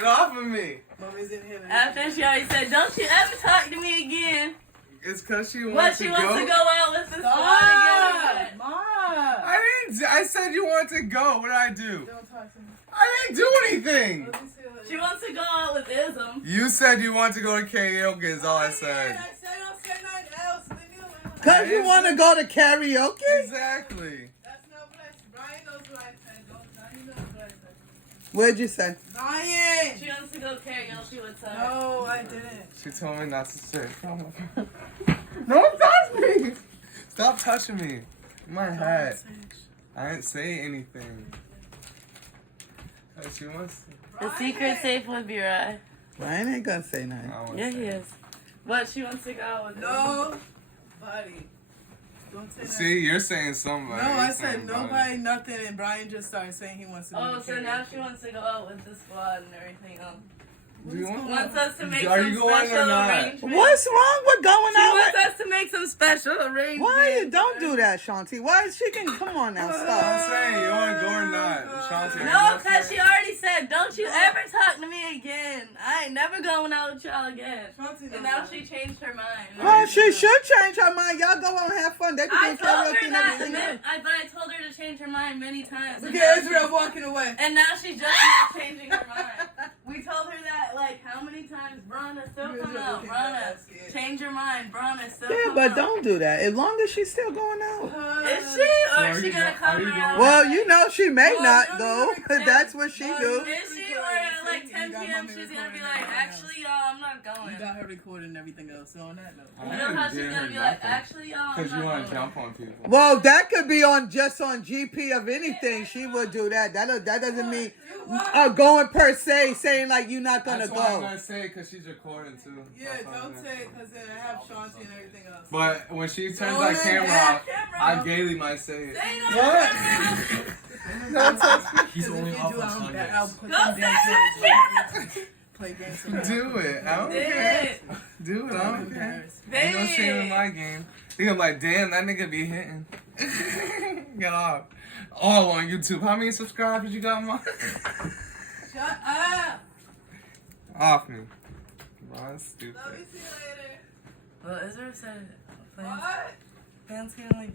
Get off of me. Mommy's in here. After she already said, don't you ever talk to me again. It's because she What, wants she to wants go. to go out with the squad again? Mom. I said you wanted to go. What did I do? Don't talk to me. I didn't do anything. Let me see what She wants to go out with Ism. You said you want to go to karaoke is all I said. I said don't say nothing else. Leave me alone. Cause you want to go to karaoke? Exactly. That's not blessed. Brian knows what I said. Brian knows what I said. What'd you say? Brian. She wants to go karaoke with her. No, I didn't. She told me not to say. Don't touch me. Stop touching me. My hat. I didn't say anything. She wants to. The secret safe would be right. Ryan ain't gonna say nothing. I Yeah, he is. But she wants to go out with Ism. No, buddy. Don't say See, you're saying somebody. No, I You're said saying nobody, nothing, and Brian just started saying he wants to go Oh, to so karaoke. now she wants to go out with the squad and everything else. Do you want? Wants us to make Are some you going or special not? arrangements. What's wrong with going She out wants with? us to make some special arrangements. Why? Don't do that, Shanti. Why is she can? Come on now, I'm stop. saying you want to go or not. Shanti, No, because she already said, don't you ever talk to me again. I ain't never going out with y'all again. And now she changed her mind. Well, she should change her mind. Y'all go out and have fun. They be I doing told karaoke her and that, everything else. but I told her to change her mind many times. Look at Israel walking away. And now she's just now changing her mind. We told her that, like, how many times? Bronna, still come out. Bronna, change your mind. Bronna, still Yeah, come but out. don't do that. As long as she's still going out. Is she? Or So is are she you gonna go- come are you around? going- Well, you know she may Well, not don't go. even pretend. That's what she do. Is she? Or at like 10 p.m. she's gonna be like, actually, y'all, I'm not going. You got her recording and everything else. So on that note. You know how she's gonna be like, actually, y'all, I'm Because you not want to going. jump on people. Well, that could be on just on GP of anything. She would do that. That doesn't mean going per se, saying like you're not gonna That's why I'm go. going to say it because she's recording too. Yeah, That's why I'm don't gonna say it because then I have Shanti and everything else. But when she turns Don't that let camera that off, camera I off. gaily might say it. Say no. What? Don't touch me. He's only off on I'll Sundays. put Go some say damn that. games. Play games. Do it. I don't Did care. it. Do it. I don't care. Embarrassed. Ain't no shame in Babe. my game. You gonna be like, damn, that nigga be hitting. Get off. All on YouTube. How many subscribers you got, Mom? Shut up. Off me. Bro, that's stupid. Love you. See you later. Well, Israel said, What? fans can only